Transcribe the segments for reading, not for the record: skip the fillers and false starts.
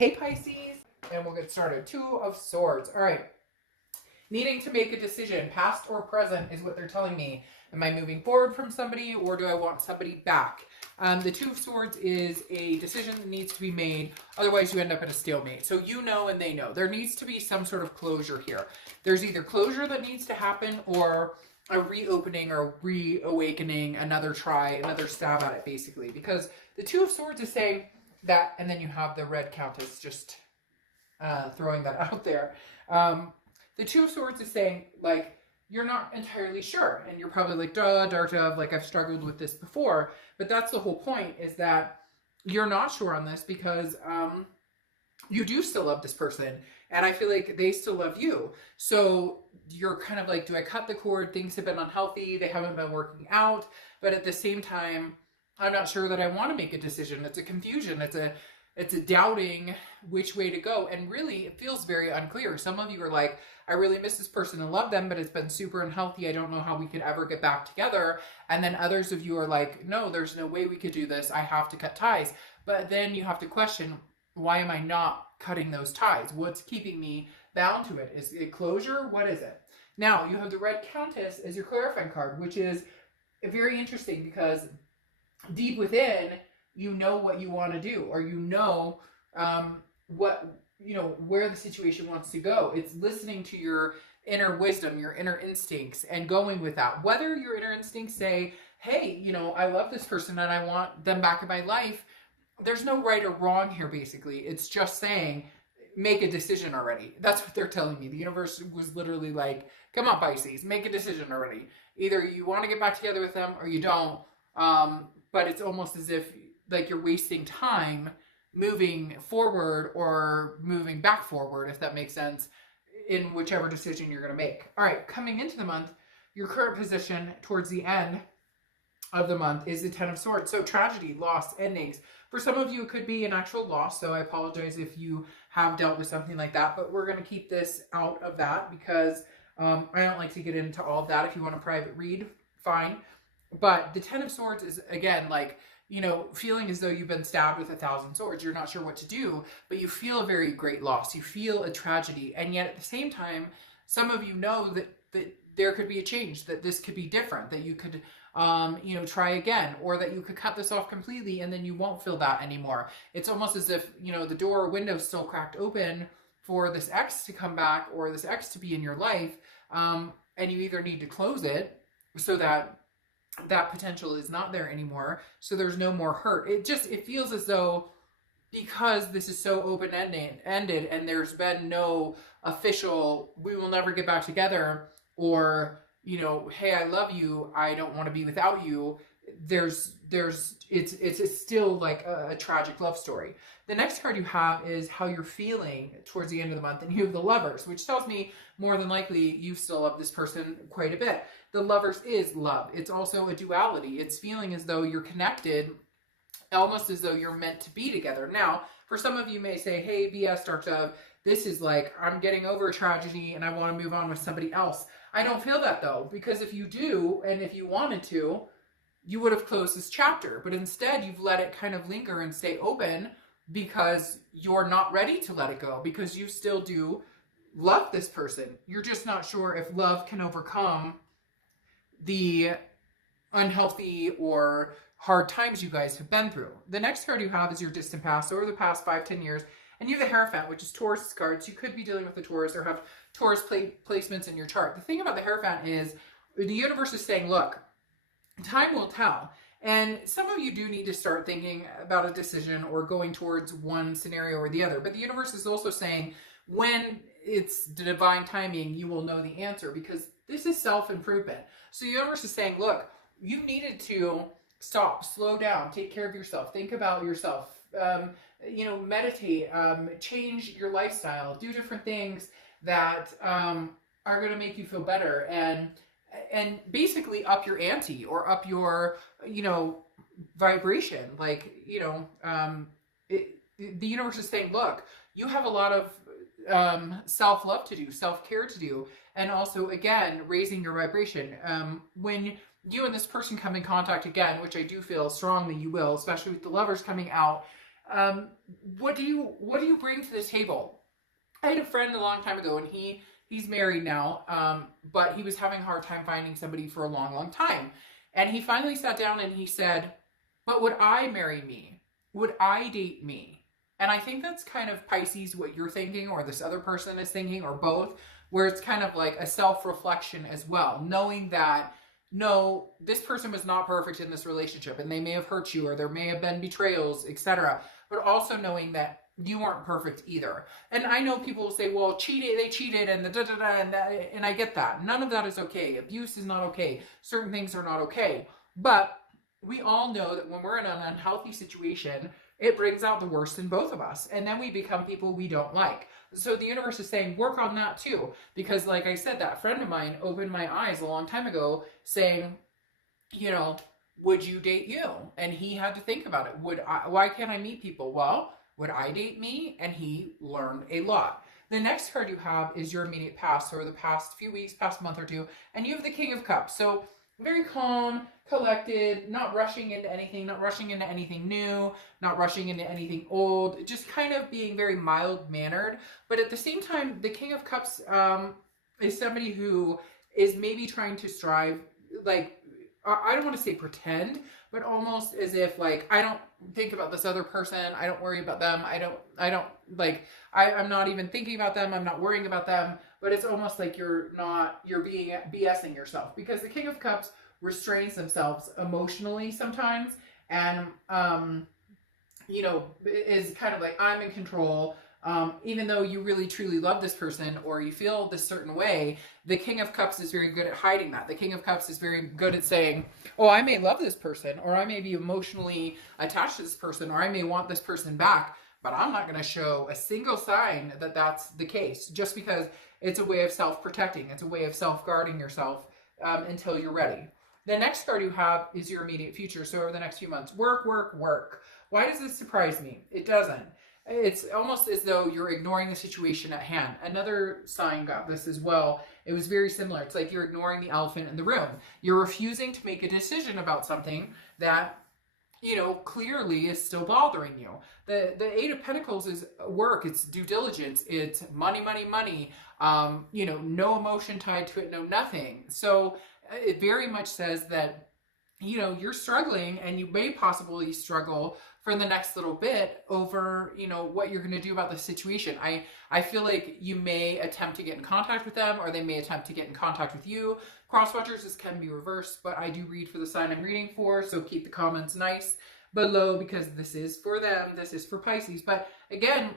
Hey Pisces, and we'll get started. Two of Swords. All right. Needing to make a decision, past or present, is what they're telling me. Am I moving forward from somebody, or do I want somebody back? The Two of Swords is a decision that needs to be made. Otherwise, you end up at a stalemate. So you know and they know. There needs to be some sort of closure here. There's either closure that needs to happen or a reopening or reawakening, another try, another stab at it, basically. Because the Two of Swords is saying that, and then you have the Red Countess just throwing that out there. The Two of Swords is saying, like, you're not entirely sure. And you're probably like, duh, dark dove, like I've struggled with this before. But that's the whole point, is that you're not sure on this because you do still love this person. And I feel like they still love you. So you're kind of like, do I cut the cord? Things have been unhealthy. They haven't been working out. But at the same time, I'm not sure that I want to make a decision. It's a confusion. It's a doubting which way to go. And really, it feels very unclear. Some of you are like, I really miss this person and love them, but it's been super unhealthy. I don't know how we could ever get back together. And then others of you are like, no, there's no way we could do this. I have to cut ties. But then you have to question, why am I not cutting those ties? What's keeping me bound to it? Is it closure? What is it? Now, you have the Red Countess as your clarifying card, which is very interesting because deep within, you know what you want to do, or you know where the situation wants to go. It's listening to your inner wisdom, your inner instincts, and going with that. Whether your inner instincts say, hey, I love this person and I want them back in my life, there's no right or wrong here, basically. It's just saying, make a decision already. That's what they're telling me. The universe was literally like, come on, Pisces, make a decision already. Either you want to get back together with them or you don't. But it's almost as if like you're wasting time moving forward or moving back forward, if that makes sense, in whichever decision you're going to make. All right, coming into the month, your current position towards the end of the month is the Ten of Swords. So tragedy, loss, endings. For some of you, it could be an actual loss. So I apologize if you have dealt with something like that, but we're going to keep this out of that because I don't like to get into all of that. If you want a private read, fine. But the Ten of Swords is, again, like, feeling as though you've been stabbed with 1,000 swords. You're not sure what to do, but you feel a very great loss. You feel a tragedy. And yet at the same time, some of you know that there could be a change, that this could be different, that you could, try again, or that you could cut this off completely and then you won't feel that anymore. It's almost as if, the door or window is still cracked open for this ex to come back or this ex to be in your life. And you either need to close it so that potential is not there anymore, so there's no more hurt. It feels as though, because this is so open-ended and there's been no official, we will never get back together, or, hey, I love you, I don't want to be without you, it's still like a tragic love story. The next card you have is how you're feeling towards the end of the month, and you have the Lovers, which tells me more than likely you still love this person quite a bit. The Lovers is love. It's also a duality. It's feeling as though you're connected, almost as though you're meant to be together. Now, for some of you may say, hey, BS, Dark Dove, this is like, I'm getting over a tragedy and I want to move on with somebody else. I don't feel that, though, because if you do, and if you wanted to, you would have closed this chapter. But instead, you've let it kind of linger and stay open because you're not ready to let it go, because you still do love this person. You're just not sure if love can overcome the unhealthy or hard times you guys have been through. The next card you have is your distant past, over the past 5-10 years. And you have the Hierophant, which is Taurus cards. You could be dealing with the Taurus or have Taurus placements in your chart. The thing about the Hierophant is the universe is saying, look, time will tell. And some of you do need to start thinking about a decision or going towards one scenario or the other. But the universe is also saying, when it's divine timing, you will know the answer, because this is self-improvement. So the universe is saying, look, you needed to stop, slow down, take care of yourself, think about yourself, meditate, change your lifestyle, do different things that are going to make you feel better, and basically up your ante or up your, vibration. Like, the universe is saying, look, you have a lot of self-love to do, self-care to do, and also, again, raising your vibration. When you and this person come in contact again, which I do feel strongly you will, especially with the Lovers coming out, um, what do you bring to the table? I had a friend a long time ago, and he's married now, but he was having a hard time finding somebody for a long, long time. And he finally sat down and he said, but would I marry me? Would I date me? And I think that's kind of Pisces, what you're thinking, or this other person is thinking, or both, where it's kind of like a self-reflection as well, knowing that, no, this person was not perfect in this relationship, and they may have hurt you, or there may have been betrayals, etc. But also knowing that you weren't perfect either. And I know people will say, well, they cheated, and the da-da-da, and that, and I get that. None of that is okay. Abuse is not okay. Certain things are not okay. But we all know that when we're in an unhealthy situation, it brings out the worst in both of us. And then we become people we don't like. So the universe is saying, work on that too. Because like I said, that friend of mine opened my eyes a long time ago saying, you know, would you date you? And he had to think about it. Why can't I meet people? Well, would I date me? And he learned a lot. The next card you have is your immediate past, or the past few weeks, past month or two. And you have the King of Cups. So very calm, collected, not rushing into anything, not rushing into anything new, not rushing into anything old, just kind of being very mild-mannered. But at the same time, the King of Cups is somebody who is maybe trying to strive, like, I don't want to say pretend, but almost as if, like, I don't think about this other person, I don't worry about them, I'm not even thinking about them, I'm not worrying about them, but it's almost like you're being BSing yourself, because the King of Cups restrains themselves emotionally sometimes, and, you know, is kind of like, I'm in control. Even though you really truly love this person, or you feel this certain way, the King of Cups is very good at hiding that. The King of Cups is very good at saying, oh, I may love this person, or I may be emotionally attached to this person, or I may want this person back, but I'm not going to show a single sign that that's the case, just because it's a way of self-protecting. It's a way of self-guarding yourself until you're ready. The next card you have is your immediate future. So over the next few months, work, work, work. Why does this surprise me? It doesn't. It's almost as though you're ignoring the situation at hand. Another sign got this as well. It was very similar. It's like you're ignoring the elephant in the room. You're refusing to make a decision about something that, you know, clearly is still bothering you. The Eight of Pentacles is work. It's due diligence. It's money, money, money. You know, no emotion tied to it, no nothing. So it very much says that, you know, you're struggling, and you may possibly struggle for the next little bit over, you know, what you're going to do about the situation. I feel like you may attempt to get in contact with them, or they may attempt to get in contact with you. Cross-watchers, this can be reversed, but I do read for the sign I'm reading for, so keep the comments nice below, because this is for them, this is for Pisces. But again,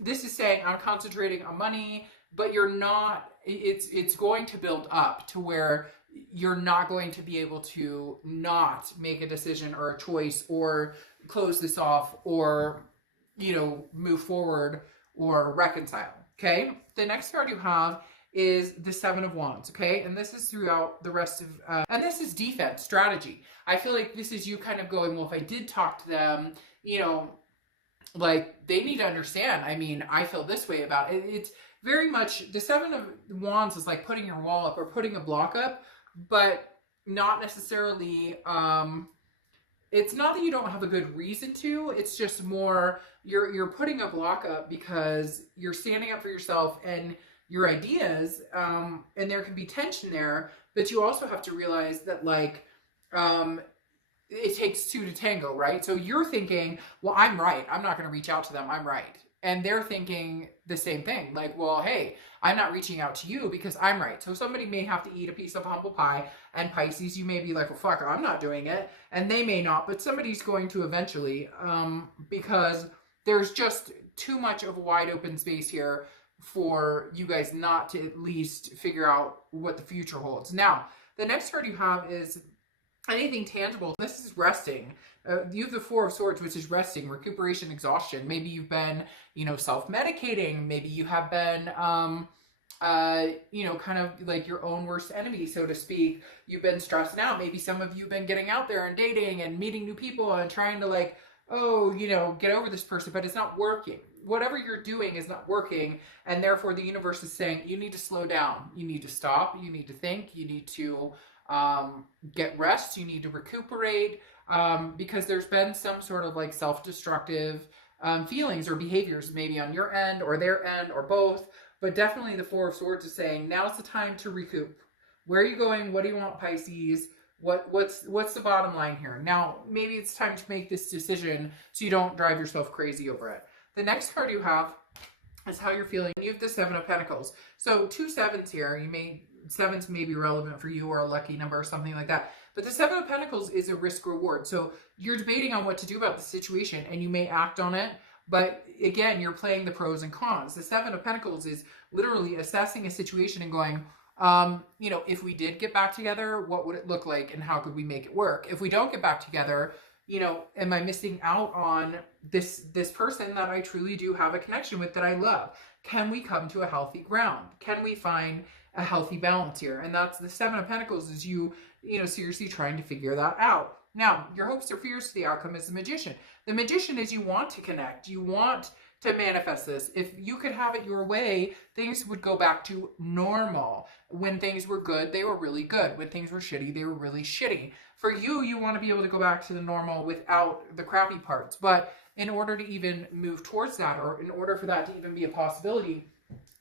this is saying I'm concentrating on money, but you're not, it's going to build up to where you're not going to be able to not make a decision or a choice, or close this off, or, you know, move forward or reconcile. Okay. The next card you have is the Seven of Wands. Okay. And this is throughout the rest of, and this is defense strategy. I feel like this is you kind of going, well, if I did talk to them, you know, like, they need to understand. I mean, I feel this way about it. It's very much, the Seven of Wands is like putting your wall up or putting a block up, but not necessarily, it's not that you don't have a good reason to, it's just more, you're putting a block up because you're standing up for yourself and your ideas, and there can be tension there, but you also have to realize that, like, it takes two to tango, right? So you're thinking, well, I'm right, I'm not going to reach out to them, I'm right. And they're thinking the same thing, like, well, hey, I'm not reaching out to you because I'm right. So somebody may have to eat a piece of humble pie, and Pisces, you may be like, well, fuck, I'm not doing it. And they may not, but somebody's going to eventually, because there's just too much of a wide open space here for you guys not to at least figure out what the future holds. Now, the next card you have is anything tangible. This is resting. You have the Four of Swords, which is resting, recuperation, exhaustion. Maybe you've been, you know, self-medicating. Maybe you have been, you know, kind of like your own worst enemy, so to speak. You've been stressing out. Maybe some of you have been getting out there and dating and meeting new people and trying to, like, oh, you know, get over this person, but it's not working. Whatever you're doing is not working, and therefore the universe is saying you need to slow down. You need to stop. You need to think. You need to get rest. You need to recuperate, because there's been some sort of, like, self-destructive feelings or behaviors, maybe on your end or their end or both. But definitely the Four of Swords is saying now's the time to recoup. Where are you going? What do you want, Pisces? What's the bottom line here? Now, maybe it's time to make this decision so you don't drive yourself crazy over it. The next card you have is how you're feeling. You have the Seven of Pentacles. So 2 sevens here. Sevens may be relevant for you, or a lucky number or something like that. But the Seven of Pentacles is a risk reward. So you're debating on what to do about the situation, and you may act on it. But again, you're playing the pros and cons. The Seven of Pentacles is literally assessing a situation and going, you know, if we did get back together, what would it look like and how could we make it work? If we don't get back together, you know, am I missing out on this person that I truly do have a connection with, that I love? Can we come to a healthy ground? Can we find a healthy balance here? And that's the Seven of Pentacles, is you know, seriously trying to figure that out. Now, your hopes or fears to the outcome is the Magician. The Magician is you want to connect. You want to manifest this. If you could have it your way, things would go back to normal. When things were good, they were really good. When things were shitty, they were really shitty. For you, you want to be able to go back to the normal without the crappy parts. But in order to even move towards that, or in order for that to even be a possibility,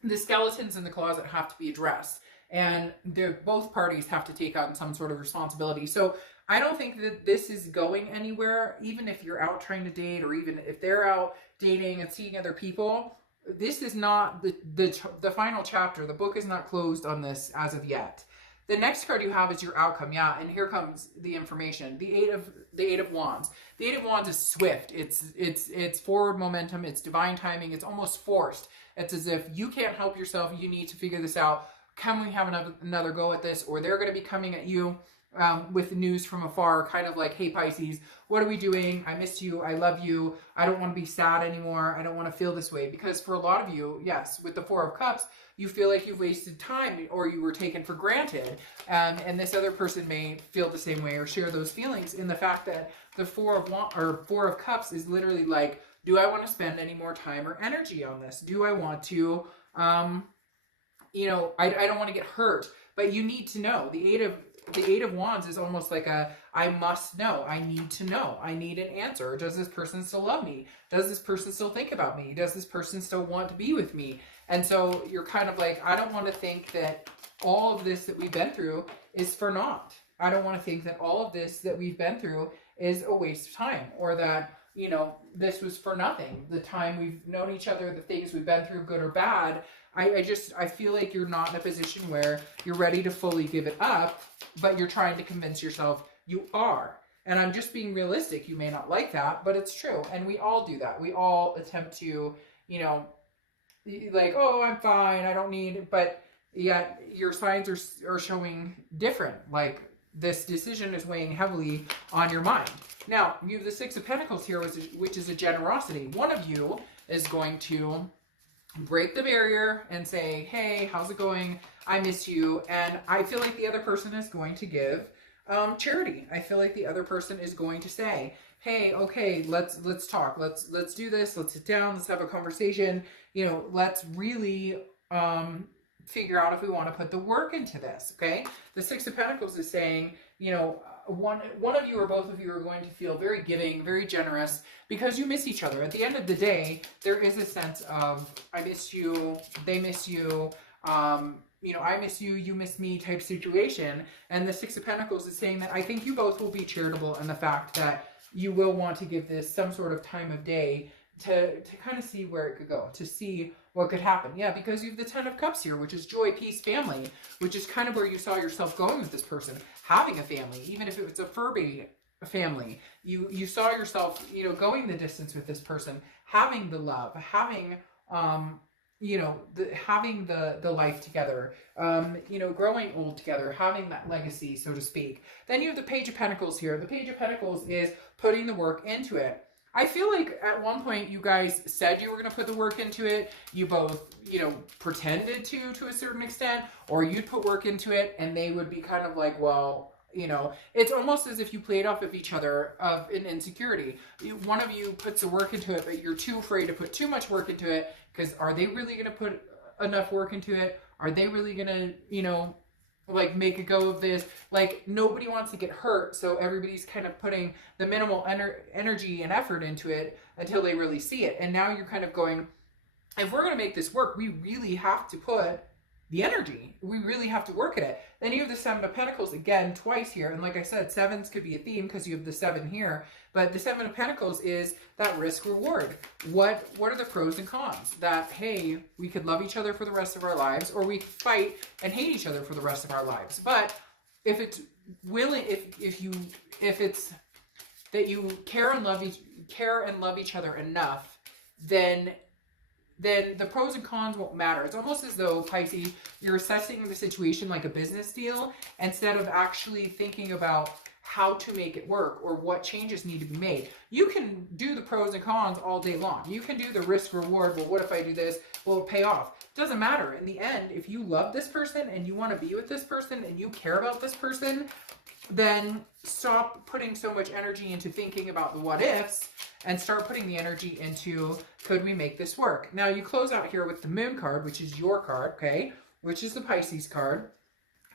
the skeletons in the closet have to be addressed. And both parties have to take on some sort of responsibility. So I don't think that this is going anywhere, even if you're out trying to date, or even if they're out dating and seeing other people. This is not the final chapter. The book is not closed on this as of yet. The next card you have is your outcome. Yeah, and here comes the information. The Eight of Wands. The Eight of Wands is swift. It's forward momentum. It's divine timing. It's almost forced. It's as if you can't help yourself. You need to figure this out. Can we have another go at this? Or they're going to be coming at you with news from afar, kind of like, hey, Pisces, what are we doing? I miss you. I love you. I don't want to be sad anymore. I don't want to feel this way. Because for a lot of you, yes, with the Four of Cups, you feel like you've wasted time, or you were taken for granted. And this other person may feel the same way or share those feelings, in the fact that the Four of Cups is literally like, do I want to spend any more time or energy on this? Do I want to, you know, I don't want to get hurt. But you need to know. The Eight of Wands is almost like I must know. I need to know. I need an answer. Does this person still love me? Does this person still think about me? Does this person still want to be with me? And so you're kind of like, I don't want to think that all of this that we've been through is for naught. I don't want to think that all of this that we've been through is a waste of time, or that, you know, this was for nothing. The time we've known each other, the things we've been through, good or bad. I feel like you're not in a position where you're ready to fully give it up, but you're trying to convince yourself you are. And I'm just being realistic. You may not like that, but it's true. And we all do that. We all attempt to, you know, like, oh, I'm fine, I don't need it. But yet your signs are showing different. Like, this decision is weighing heavily on your mind. Now, you have the Six of Pentacles here, which is a generosity. One of you is going to break the barrier and say, hey, how's it going? I miss you. And I feel like the other person is going to give charity. I feel like the other person is going to say, hey, okay, let's talk. Let's do this. Let's sit down. Let's have a conversation. You know, let's really figure out if we want to put the work into this. Okay. The Six of Pentacles is saying, you know, one of you or both of you are going to feel very giving, very generous, because you miss each other. At the end of the day, there is a sense of, I miss you, they miss you, you know, I miss you, you miss me type situation. And the Six of Pentacles is saying that I think you both will be charitable in the fact that you will want to give this some sort of time of day to kind of see where it could go, to see what could happen. Yeah, because you have the Ten of Cups here, which is joy, peace, family, which is kind of where you saw yourself going with this person, having a family, even if it was a fur baby family. You saw yourself, you know, going the distance with this person, having the love, having, you know, having the life together, you know, growing old together, having that legacy, so to speak. Then you have the Page of Pentacles here. The Page of Pentacles is putting the work into it. I feel like at one point you guys said you were going to put the work into it. You both, you know, pretended to a certain extent, or you'd put work into it and they would be kind of like, well, you know, it's almost as if you played off of each other of an insecurity. One of you puts the work into it, but you're too afraid to put too much work into it, because are they really going to put enough work into it? Are they really going to, you know, like make a go of this. Like nobody wants to get hurt, so everybody's kind of putting the minimal energy and effort into it until they really see it. And now you're kind of going, if we're going to make this work, we really have to put the energy. We really have to work at it. Then you have the Seven of Pentacles again twice here. And like I said, sevens could be a theme because you have the 7 here. But the Seven of Pentacles is that risk reward. What are the pros and cons? That, hey, we could love each other for the rest of our lives, or we could fight and hate each other for the rest of our lives. But if it's willing, if it's that you care and love each other enough, then the pros and cons won't matter. It's almost as though, Pisces, you're assessing the situation like a business deal instead of actually thinking about how to make it work or what changes need to be made. You can do the pros and cons all day long. You can do the risk reward. Well, what if I do this? Will it pay off? It doesn't matter. In the end, if you love this person and you want to be with this person and you care about this person, then stop putting so much energy into thinking about the what ifs and start putting the energy into, could we make this work? Now you close out here with the Moon card, which is your card, okay? Which is the Pisces card.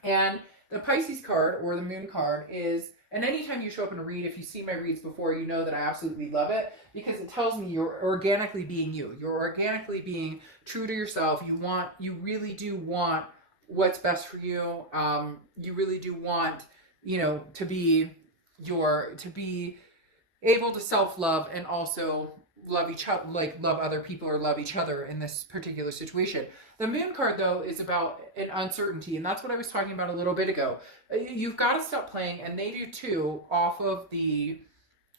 And the Pisces card or the Moon card is, and anytime you show up in a read, if you see my reads before, you know that I absolutely love it because it tells me you're organically being you. You're organically being true to yourself. You really do want what's best for you. You really do want, you know, to be able to self-love and also love each other, like love other people or love each other in this particular situation. The Moon card, though, is about an uncertainty, and that's what I was talking about a little bit ago. You've got to stop playing, and they do too, off of the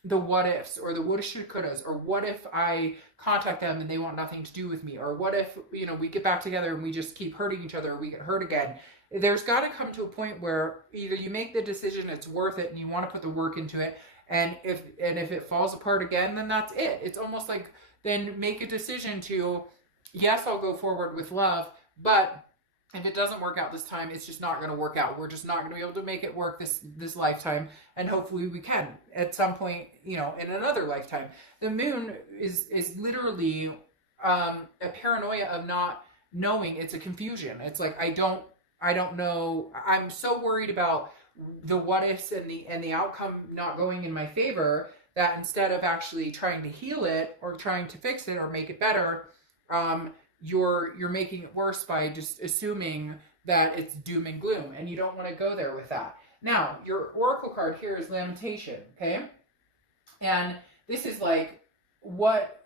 what ifs or the woulda, shoulda, couldas, or what if I contact them and they want nothing to do with me, or what if, you know, we get back together and we just keep hurting each other or we get hurt again. There's got to come to a point where either you make the decision it's worth it and you want to put the work into it, and if it falls apart again, then that's it. It's almost like then make a decision to, yes, I'll go forward with love, but if it doesn't work out this time, it's just not going to work out. We're just not going to be able to make it work this lifetime, and hopefully we can at some point, you know, in another lifetime. The Moon is literally a paranoia of not knowing. It's a confusion. It's like I don't know. I'm so worried about the what ifs and the outcome not going in my favor that instead of actually trying to heal it or trying to fix it or make it better, you're making it worse by just assuming that it's doom and gloom, and you don't want to go there with that. Now, your oracle card here is Lamentation, okay? And this is like what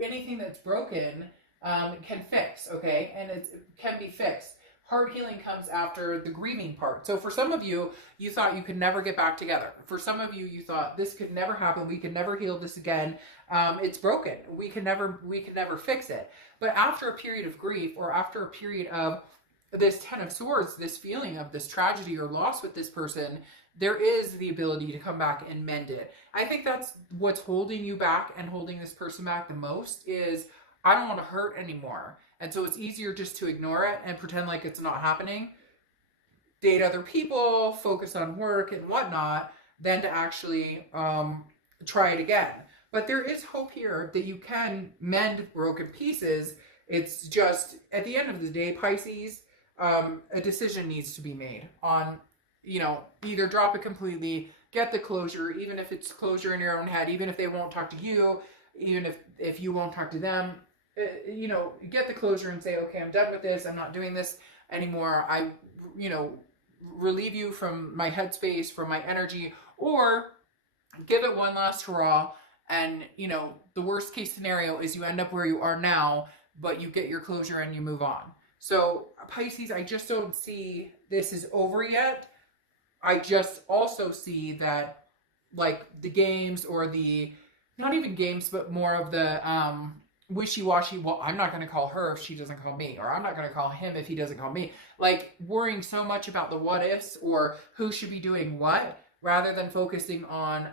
anything that's broken can fix, okay? And it can be fixed. Heart healing comes after the grieving part. So for some of you, you thought you could never get back together. For some of you, you thought this could never happen. We could never heal this again. It's broken. We can never fix it. But after a period of grief, or after a period of this Ten of Swords, this feeling of this tragedy or loss with this person, there is the ability to come back and mend it. I think that's what's holding you back and holding this person back the most is, I don't want to hurt anymore. And so it's easier just to ignore it and pretend like it's not happening, date other people, focus on work and whatnot, than to actually try it again. But there is hope here that you can mend broken pieces. It's just, at the end of the day, Pisces, a decision needs to be made on, you know, either drop it completely, get the closure, even if it's closure in your own head, even if they won't talk to you, even if you won't talk to them. You know, get the closure and say, okay, I'm done with this. I'm not doing this anymore. I, you know, relieve you from my headspace, from my energy, or give it one last hurrah. And, you know, the worst case scenario is you end up where you are now, but you get your closure and you move on. So Pisces, I just don't see this is over yet. I just also see that, like, the games or the, not even games, but more of the, wishy-washy, well, I'm not going to call her if she doesn't call me, or I'm not going to call him if he doesn't call me. Like, worrying so much about the what ifs or who should be doing what, rather than focusing on,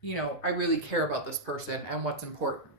you know, I really care about this person and what's important.